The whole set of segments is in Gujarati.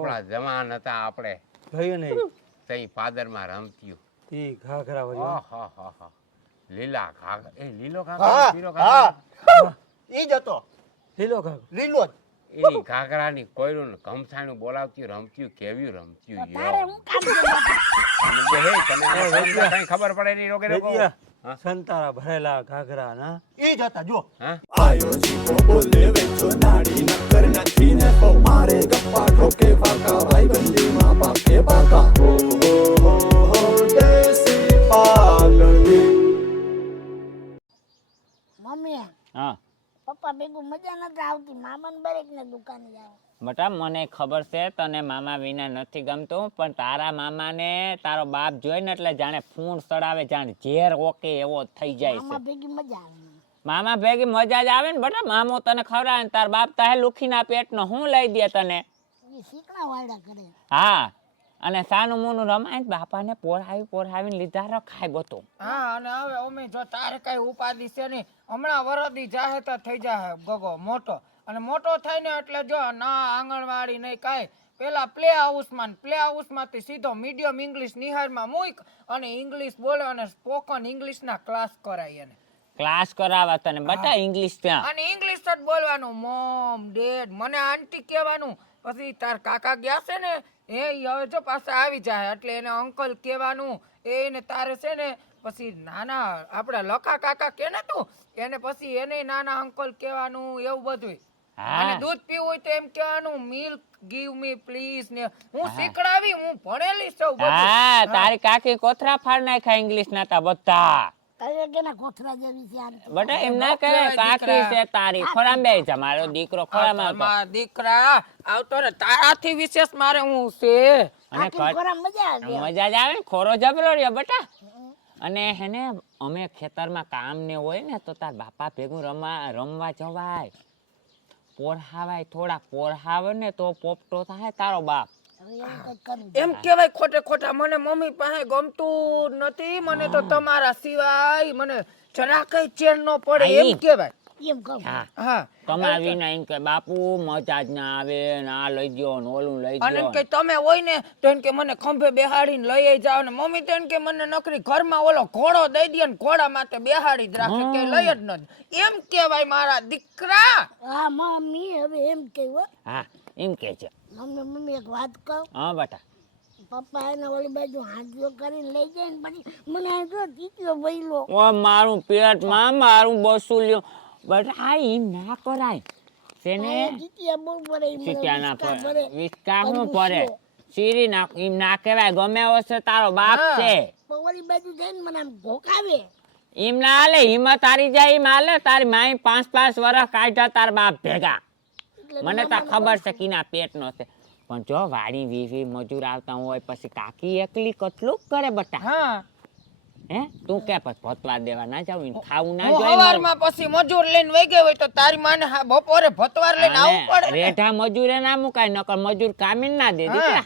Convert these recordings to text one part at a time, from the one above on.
આપણા જવાન હતા આપણે ગયું નહીં તઈ પાદરમાં રમત્યું ઈ ઘાઘરા વળી આહાહાહા. લીલા ઘાઘરા એ લીલો હા ઘાઘરા પીળો હા ઘાઘરા ઈ જ હતો લીલો ઘાઘરો લીલો જ એની ઘાઘરાની કોયરું ગમછાણું બોલાવતી રમત્યું કેવ્યું રમત્યું તારે હું કામ છે હે તને આમાં કામમાં કાંઈ ખબર પડે નહીં રોગે રોગો વેદિયા, હા? સંતારા ભરેલા ઘાઘરા ના ઈ જ હતા જો હા આયો જીવો બોલે વેચો નાડી નક્કર નથી ને તો મારે ગપ્પા ઠોકે પાકા ભાઈબંધીમાં પાકે પાકા હો હો હો દેસી પાલડી મમ્મી હા પપ્પા ભેગું મજા નથી આવતી મામા ને બરેક ને દુકાને જાવ બટા મને ખબર છે તને મામા વિના નથી ગમતું પણ તારા મામાને તારો બાપ જોઈને એટલે જાણે ફૂણ સડાવે જાણે ઝેર ઓકે એવો થઈ જાય મામા છે ભેગી મજા આવે મામા ભેગી મજા જ આવે ને બટા મામો તને ખવડાવે ને તાર બાપ તાહે લુખીના પેટનો હું લઈ દે તને એ શીકણા વાયડા કરે હા અને સાનું મોનું રમાય બાપાને પોરાવીને લીધા રખાય બધું હા અને હવે અમે જો તારે કઈ ઉપાધિ છે નહીં હમણાં વરદી જાહે તો થઈ જાય ગગો મોટો અને મોટો થાય ને એટલે જો ના આંગણવાડી નહીં કાંઈ પેલા પ્લે હાઉસમાંથી સીધો મીડિયમ ઇંગ્લિશ નિહાળમાં મૂક અને ઇંગ્લિશ બોલે અને સ્પોકન ઇંગ્લિશના ક્લાસ કરાય એને ક્લાસ કરાવવા તને બટા ઇંગ્લિશ ત્યાં અને ઇંગ્લિશ જ બોલવાનું મોમ ડેડ મને આંટી કહેવાનું પછી તાર કાકા ગયા છે ને એ હવે જો પાછા આવી જાય એટલે એને અંકલ કહેવાનું એને તારે છે ને પછી નાના આપણે લખા કાકા કે ને તું એને પછી એને નાના અંકલ કહેવાનું એવું બધું અને દૂધ પીવું હોય તો એમ કહેવાનું મિલ્ક ગીવ મી પ્લીઝ ને હું શીખડાવી હું ભણેલી છું હા તારી કાકી કોથરા ફાડ નાખ્યા ઇંગ્લિશ ના તા બધા તારે કેના કોથરા જેવી છે આમ બટા એમ ના કરે કાકી છે તારી ખોરામ બે છે મારો દીકરો ખોરામ આવતો મારા દીકરા આવતો ને તારાથી વિશેષ મારે હું છે અને આખી ખોરામ મજા આવે મજા જ આવે ને ખોરો જબરો રહ્યો બટા અને હેને અમે ખેતરમાં કામ ને હોય ને તો તાર બાપા ભેગું રમવા જવાય પોરહાવાય થોડા પોરહાવે ને તો પોપટો થાય તારો બાપ હવે એવું કંઈક કરવું એમ કેવાય ખોટે ખોટા મને મમ્મી પાસે ગમતું નથી મને તો તમારા સિવાય મને જરા કઈ ચેન ન પડે એમ કેવાય એમ કહું હા હા કમાવીને એમ કે બાપુ મજા જ ના આવે ને આ લઈ ગયો ને ઓલું લઈ અને એમ ગયો કે તમે હોય ને તો એમ કે મને ખંભે બેહાડીને લઈ જાવ ને મમ્મી તો એમ કે મને નકરી ઘરમાં ઓલો ઘોડો દઈ દે ને ઘોડા માટે બેહાડી જ રાખે કે લઈ જ ન એમ કેવાય મારા દીકરા હા મમ્મી હવે એમ કહ્યું હા એમ કે છે મમ્મી એક વાત કહું હા બેટા પપ્પા એને ઓલી બાજુ હાથો કરીને લઈ જાય ને પછી મને આ જો દીકરો વૈલો ઓ મારું પેટમાં મારું બસુલ્યો બેટા એમ ના કરાય તેને જીતિયા બહુ પડે સીત્યા ના પડે વિસ્કા હું પડે સીરી ના એમ ના કહેવાય ગમે હશે તારો બાપ છે ઓલી બાજુ જઈને મને આમ ભોકાવે એમ ના હાલે હિંમત હારી જાય એમ હાલે તારી માઈ 5-5 વર્ષ કાઢ્યા તાર બાપ ભેગા મને તો ખબર છે કીના પેટ નો છે પણ જો વાડી વીવી મજૂર આવતા હોય પછી કાકી એકલી કેટલું કરે બટા હા હે તું કે પછી ભતવા દેવા ના જાવ ખાવું ના હું જોઈએ સવારમાં પછી મજૂર લઈને વઈ ગઈ હોય તો તારી માને બપોરે ભતવાર લઈને આવવું પડે ને. રેઠા મજૂરે ના મુકાય નકર મજૂર કામીન ના દે દીકરા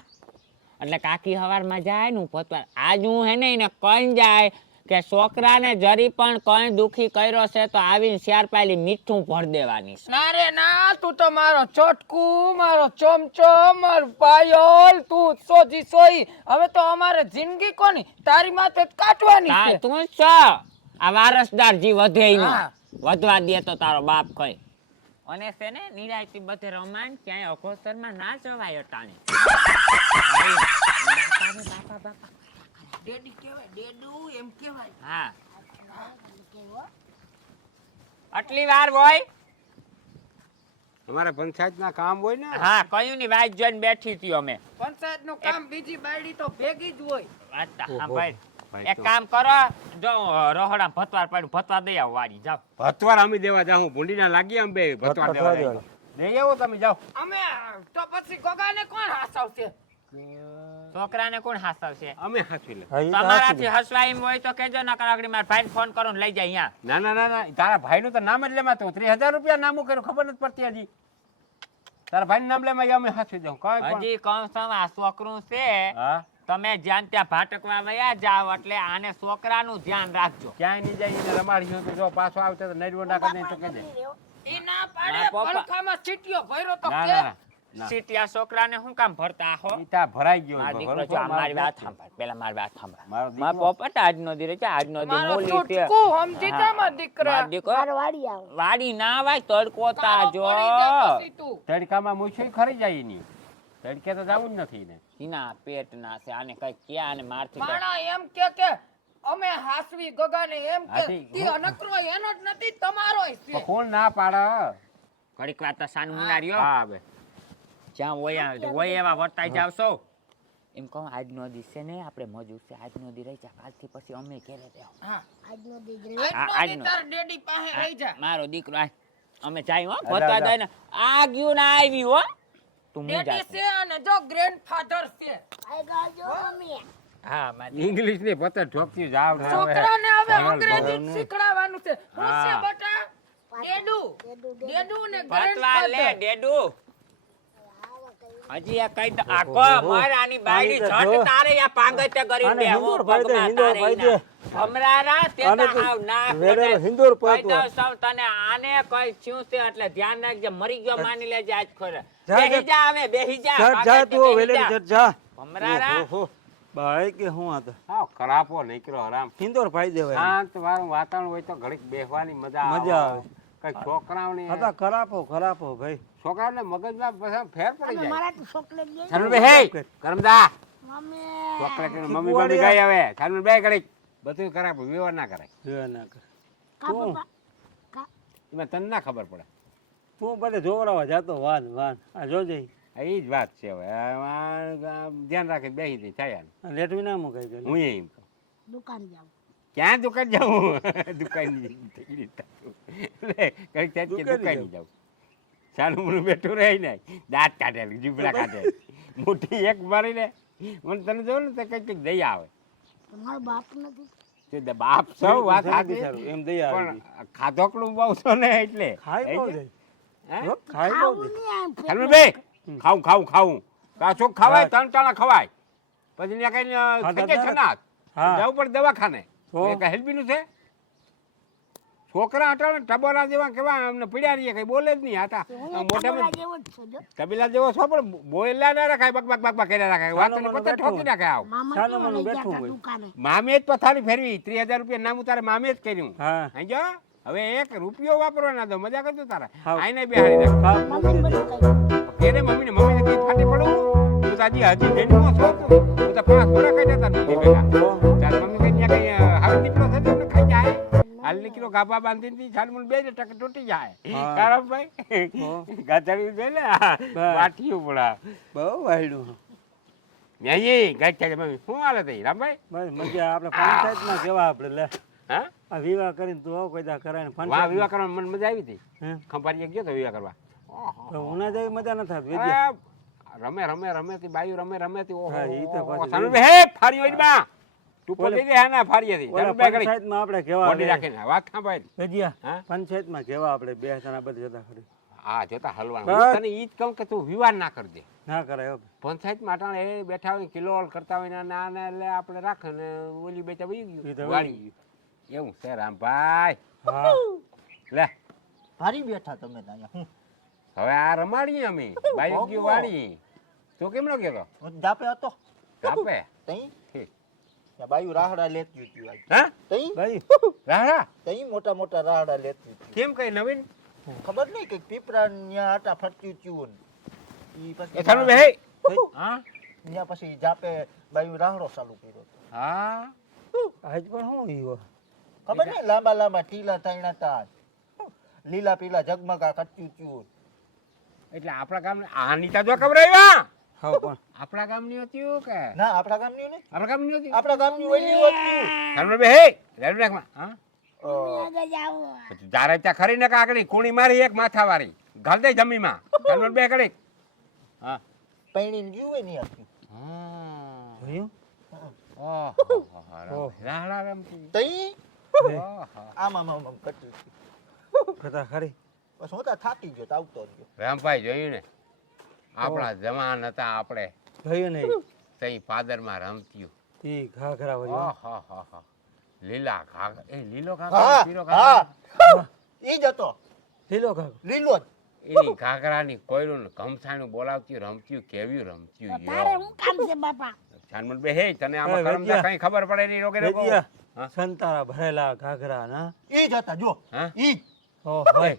એટલે કાકી હવારમાં જાય ને ભતવાર આજ હું હે ને એને કઈ જાય કે છોકરાને જરી પણ કઈ દુખી કર્યો છે તો આવીને 4 પાયલી મીઠું ભર દેવાની છે ના રે ના તું તો મારો ચોટકુ મારો ચમચો મારો પાયલ તું સોજી સોઈ હવે તો અમારે જિંદગી કોની તારી માથે જ કાઢવાની છે તું જ છો આ વારસદાર જી વધે ઈ નો હા. વધવા દે તો તારો બાપ કઈ અને છે ને નિરાયતી બધે રમાન ક્યાંય અઘોતરમાં ના જવાય અટાણે બાપા ડેડી કહેવાય ડેડુ એમ કહેવાય હા આટલી વાર હોય અમારે પંચાયતના કામ હોય ને હા કયું ની વાત જોઈને બેઠી હતી અમે પંચાયત નું કામ બીજી બાયડી તો ભેગી જ હોય વાંચતા. હા ભાઈ એક કામ કરો જો રોહડા ભતવાર પડ્યું ભતવાર દઈ આવો વાડી જાઓ ભતવાર અમે દેવા જાઉં ભૂંડીના લાગી અમે બે ભતવાર દેવા જાઉં. લઈ આવો તમે જાઓ અમે તો પછી ગોગાને કોણ હાસવશે છોકરાને કોણ હાસવશે અમે હાચવી લે હા, ઈ તો તમારાથી હસવા એમ હોય તો કેજો ના કરાકડી માર ભાઈને ફોન કરો ને લઈ જાય અહીંયા ના તારા ભાઈનું તો નામ જ લેમાં તો 30,000 રૂપિયા નામું કર્યું ખબર નથી પડતી હજી તારા ભાઈનું નામ લેમાં અમે હાચવી દઉં કઈ પણ હજી કહું છું આ છોકરું છે હા તમે જ્યાં ત્યાં ભાટકવા વયા જાવ એટલે આને છોકરાનું ધ્યાન રાખજો ક્યાંય નહીં જાય એને રમાડ્યું તો જો પાછો આવતો તો નરવો ના કરી દે તો કે દે ઈ ના પાડે ના, પપ્પા. પલખામાં ચીટિયો ભર્યો તો ના કે ના ના. સીટિયા છોકરાને શું કામ ભરતા હો ઈ ત્યાં ભરાઈ ગયો મારો છે. દીકરો જો આ મારી વાત સાંભળ પેલા મારી વાત સાંભળ મારો મારા દીકરો પોપટ આજનો દી રે છે આજનો દી મારો મોલી તે છૂટકું સમજી જા મારા દીકરા મારો દીકરો મારે વાડી આવો વાડી ના વાય તડકો તારો તાજો પડી જા પછી તું. તડકામાં મૂછું ખરી જાય એની. તડકે તો જવું જ નથી ને. ઈના પેટ ના છે આને કઈ ક્યાં અને મારથી કઈ માણા એમ કે અમે હાસવી ગગાને એમ કે હાથી, તી અનકરો એનો જ નથી તમારોય તો છે કોણ ના પાડે? ઘડીક વાત તો સાનું મુનાર્યો હા બે. જ્યાં હોય એવા વર્તાઈ જાવ છો એમ કહું આજનો દી છે ને આપણે મજૂર છે આજનો દી રહી જા કાલથી પછી અમે ઘેરે જાવ હા આજનો દીકરો આજનો આજનો. દી તાર ડેડી પાસે રહી જા મારો દીકરો આ અમે જાય હો ભરતા જાય ને આ ગયું ના આવી હો તું મું ડેડી જા છે અને જો ગ્રેન્ડફાધર છે આ ગાજો મમ્મી હા મારી ઇંગ્લિશ ની પતે ઠોકતી જાવ ને હવે. છોકરાને હવે સરળ અંગ્રેજી ભાવનું. શીખડાવવાનું છે હું છે હા. બટા ડેડુ ડેડુ ને પતવા લે ગ્રેન્ડફાધર ડેડુ હજી આ કઈ આખો માર આની બાયડી પાણી તો છટ જો. તારે આ પાંગતે કરીને આને બે હિંદોર હું પાઈ દે, પગમાં હિંદોર તારે પાઈ દે. ઈના. હમણાં તે આને તો તો હાવ નાક વેરેલો વડે હિંદોર કહી પાતો. દઉં સૌ તને આને કઈ થયું છે એટલે ધ્યાન રાખજે મરી ગયો માની લેજે આજ ખોરે જા, બેહી જા. જા હવે બેહી જા જા જા પાંગતે તું બેહી વેલેરી જા. જટ જા હમણાં ઓહો, બાઈ કે હું આ તો હાવ ખરાપો નીકળ્યો હરામ. હિંદોર પાઈ દેવાય શાંત વાળું વાતાવરણ હોય તો ઘડીક બેસવાની મજા મજા આવે. કઈ છોકરાઓની આ તો ખરાપો ભાઈ છોકરાઓને મગજમાં પછી ફેર પડી અને જાય. મારા તો ચોકલેટ દે ચાલુ બે હે કરમદા મમ્મી ચોકલેટ મમ્મી મમ્મી ગઈ હવે ચાલુ બે ઘડીક બધું કરાય પણ વ્યવહાર ના કરાય. જોયા ના કર. કા પપ્પા કા એમાં તને ના ખબર પડે. તું બધે જોવરાવા જાતો વાન આ જોજે એ જ વાત છે હવે ધ્યાન રાખીને બેસી દે ચાયા લેટવી ના મુકાઈ ગયું હું એમ કહું. દુકાન જાવ ક્યાં દુકાન જાઉં દુકાન લે કઈક ત્યાં કે દુકાન જાઉં ચાલુ મને બેઠું રહી ને દાંત કાઢે જીભડા કાઢે મોટી એક મારીને મને તને જોઉં ને તો કઈક કઈક દયા આવે. તમારો બાપ નથી તે બાપ સૌ વાત સાચી સાચી સારું, એમ દયા આવી પણ ખાધોકડું બહુ છો ને એટલે ખાઈ બહુ હે? જાય જો, ખાઈ બહુ ખાવું જાય નહીં આમ ચાલુ બે ખાવું કાચો ખવાય ત્રણ ટાણા ખવાય પછી ત્યાં કઈ ખાધા ખેંચે છે ના હા. જવું પડે દવાખાને તો? એ કઈ હેલ્પીનું છે છોકરા અટાણે ટબોરા જેવા કેવા અમને પીડ્યા રહીએ કઈ બોલે જ નહીં હતા મોટા તમારા જેવો જ છો જો કબીલા જેવો છો પણ બોયલા ના રખાય બક કર્યા રખાય વાત સાનો પતા મને ઠોકી નાખે આવ મામા ચાલો કેવા મને લઈ ગયા બેઠું તા હોય. દુકાને મામે જ પથારી ફેરવી 3000 રૂપિયા નામ તારે મામે જ કર્યું હા સમજો હવે એક રૂપિયો વાપરવાના તો મજા કરજો તારા હા. આઈને બેહાડી દે ખા મમ્મી બધું કહ્યું કેને મમ્મીને મમ્મીને કઈ ફાટી પડું તું તો હજી જન્મો છો તું તો 5 વર્ષ કાઢ્યા તાર મમ્મી ભેગા તાર મમ્મી કઈ ત્યાં કઈ હાલ નીકળો છે તમને ખાઈ જાય હાલ નીકળો ગાભા બાંધીને છાલ મુલ બે ટક તૂટી જાય હા. કારમભાઈ ગાધડી દે ને વાઠિયું પડા બહુ વાયડું નહીં ગાય મમ્મી શું હાલે થઈ રામભાઈ બસ મજા આપણે પંચાયતમાં કેવા આપણે લે હા આ વિવાહ કરીને તું આવ કોઈ દા કરાય ને વાહ પંચાયત વિવાહ કરવાની મને મજા આવી હતી હે ખંભાળીએ ગયો તો વિવાહ કરવા ઉના જેવી મજા ન થાત વિદ્યા રમે તી બાયું રમે તી ઓહો હા, ઈ તો પાછું સાનું બે હે ફારી હોય બા તું ઓલે- પોતે દે હા ના ફારી હતી ઓલા ચાલુ બે ઘડી પંચાયતમાં આપણે કેવા બોડી રાખીને વાત સાંભળ વિદ્યા હા પંચાયતમાં કેવા આપણે બે જણા બધા જતા ખરી હા જોતા હલવાનું બસ. હું તને ઈ જ કહું કે તું વિવાદ ના કરજે ના કરાય હો. પંચાયતમાં અટાણે એ બેઠા હોય કિલોલ કરતા હોય ને ના ને એટલે આપણે રાખે ને ઓલી બેચા વહી ઈ તો ગયું વહી વાળી એવું છે રામભાઈ હા લે ભારી બેઠા તમે તો અહીંયા હું હવે આ રમાડીએ અમે બાયું ગયું વાળી તું કેમ નો કેતો હું જાપે હતો કાપે તઈ હે. ત્યાં બાયું રાહડા લેતી હતી આજ. હા તઈ ભાઈ રાણા તઈ મોટા મોટા રાહડા લેતી હતી કેમ કઈ નવીન ખબર નહીં કે પીપરા ન્યા આટા ફરતી ત્યું ઈ એ થાનું બે પછી હા ન્યા પછી જાપે બાયું રાહડો ચાલુ કર્યો હતો. હા આજ પણ શું ઈવો ખબર નહીં લાંબા લાંબા ટીલા તાણ્યા તા લીલા પીલા ઝગમગા કરતી ત્યું એટલે આપણા ગામ આની તા જો ખબર આવ્યા હા પણ આપણા ગામની હતી કે ના આપણા ગામની નહીં આપણા ગામની હતી આપણા ગામની ઓલી હતી થાનું બે હે રેડ રાખમાં હા મમ્મી આગળ જાઓ પછી તારે ત્યાં ખરી ને કાકડી કુણી મારી એક માથા વાળી ઘાલ દે જમીમાં થાનું બે ઘડી હા પૈણીને ગયું હોય નહીં હતું જોયું ઓહો રાહડા રમતી તઈ ઓહો આમ આમ આમ આમ કરતી હતી. કથા ખરી બસ હું તો થાકી ગયો તો આવતો રહ્યો રામભાઈ જોયું ને આપણા જવાન હતા આપણે જોયું નહીં તઈ પાદરમાં રમતી ઈ ઘાઘરા વળી ઓહો લીલા ઘાઘ એ લીલો હા ઘાઘ પીરો હા ઘાઘ ઈ જ હતો લીલો ઘાઘરો લીલો જ એની ઘાઘરાની કોયરું ને ગમછાણું બોલાવતી રમત્યું કેવ્યું તો રમત્યું તારે શું કામ છે બાપા છાનમન બે હે તને આમાં એ કરમતા વિદ્યા. કઈ ખબર પડે નહીં રોગે રોગો વેદિયા, હા? સંતારા ભરેલા ઘાઘરા ના ઈ જ હતા જો હા? ઈ જ. ઓહો ઓય,